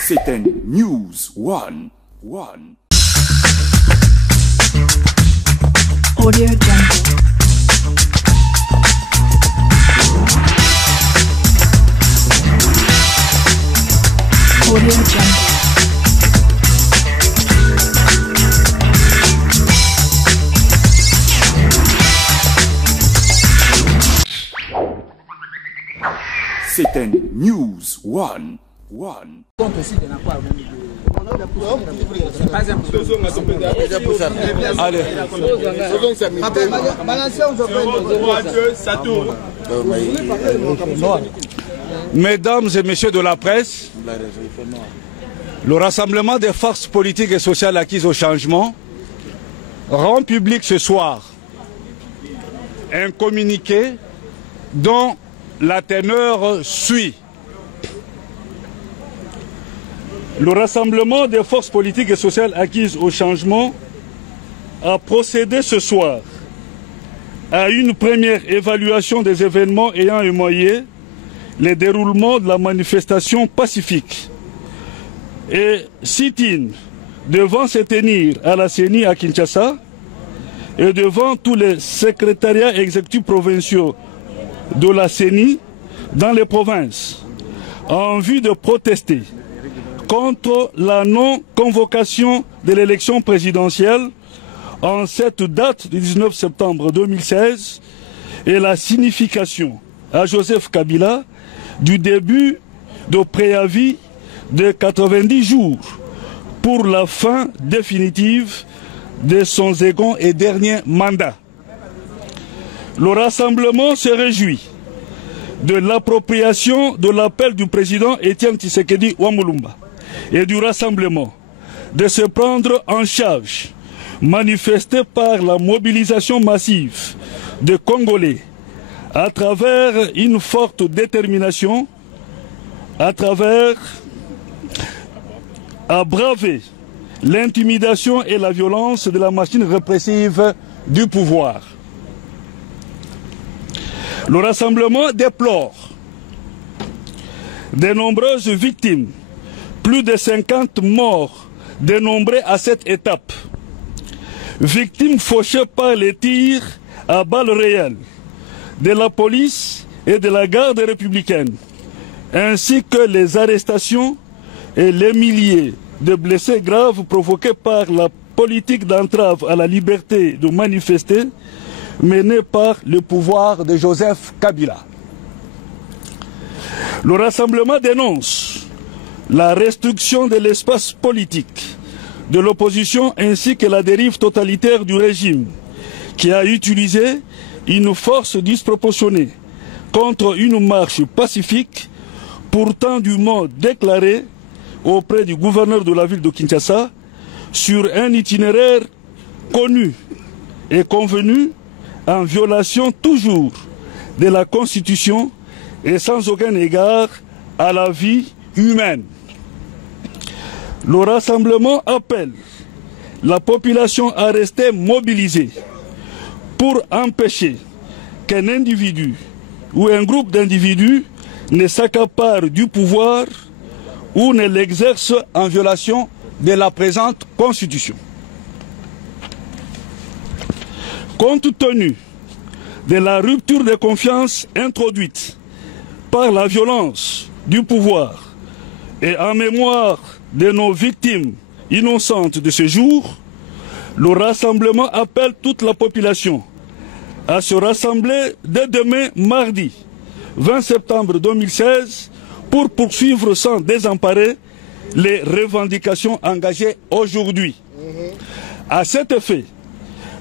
C'était News One. Audio Jungle. Audio Jungle. C'était News One. Allez. Mesdames et messieurs de la presse, le rassemblement des forces politiques et sociales acquises au changement rend public ce soir un communiqué dont la teneur suit. Le rassemblement des forces politiques et sociales acquises au changement a procédé ce soir à une première évaluation des événements ayant émaillé le déroulement de la manifestation pacifique. Et sit-in devant se tenir à la CENI à Kinshasa et devant tous les secrétariats exécutifs provinciaux de la CENI dans les provinces en vue de protester contre la non-convocation de l'élection présidentielle en cette date du 19 septembre 2016 et la signification à Joseph Kabila du début de préavis de 90 jours pour la fin définitive de son second et dernier mandat. Le rassemblement se réjouit de l'appropriation de l'appel du président Étienne Tshisekedi Wamulumba et du rassemblement de se prendre en charge, manifesté par la mobilisation massive des Congolais à travers une forte détermination, à braver l'intimidation et la violence de la machine répressive du pouvoir. Le rassemblement déplore de nombreuses victimes, plus de 50 morts dénombrés à cette étape, victimes fauchées par les tirs à balles réelles de la police et de la garde républicaine, ainsi que les arrestations et les milliers de blessés graves provoqués par la politique d'entrave à la liberté de manifester menée par le pouvoir de Joseph Kabila. Le rassemblement dénonce la restriction de l'espace politique de l'opposition ainsi que la dérive totalitaire du régime qui a utilisé une force disproportionnée contre une marche pacifique pourtant dûment déclarée auprès du gouverneur de la ville de Kinshasa sur un itinéraire connu et convenu en violation toujours de la Constitution et sans aucun égard à la vie humaine. Le rassemblement appelle la population à rester mobilisée pour empêcher qu'un individu ou un groupe d'individus ne s'accapare du pouvoir ou ne l'exerce en violation de la présente Constitution. Compte tenu de la rupture de confiance introduite par la violence du pouvoir et en mémoire de nos victimes innocentes de ce jour, le rassemblement appelle toute la population à se rassembler dès demain mardi 20 septembre 2016 pour poursuivre sans désemparer les revendications engagées aujourd'hui. À cet effet,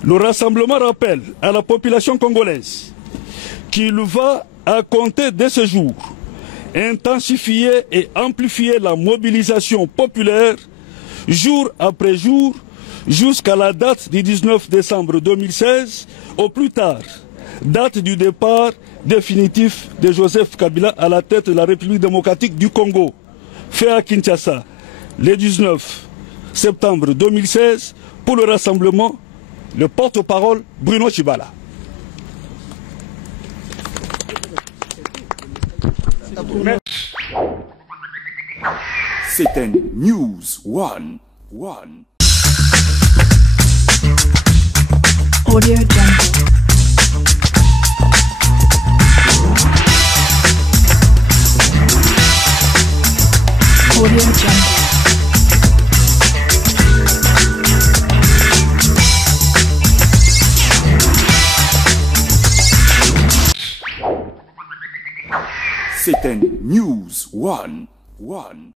le rassemblement rappelle à la population congolaise qu'il va, à compter de ce jour, intensifier et amplifier la mobilisation populaire jour après jour jusqu'à la date du 19 décembre 2016, au plus tard, date du départ définitif de Joseph Kabila à la tête de la République démocratique du Congo, fait à Kinshasa le 19 septembre 2016 pour le rassemblement, le porte-parole Bruno Tshibala. C'est un News One. Audio Jungle. Audio Jungle. C'est un News One.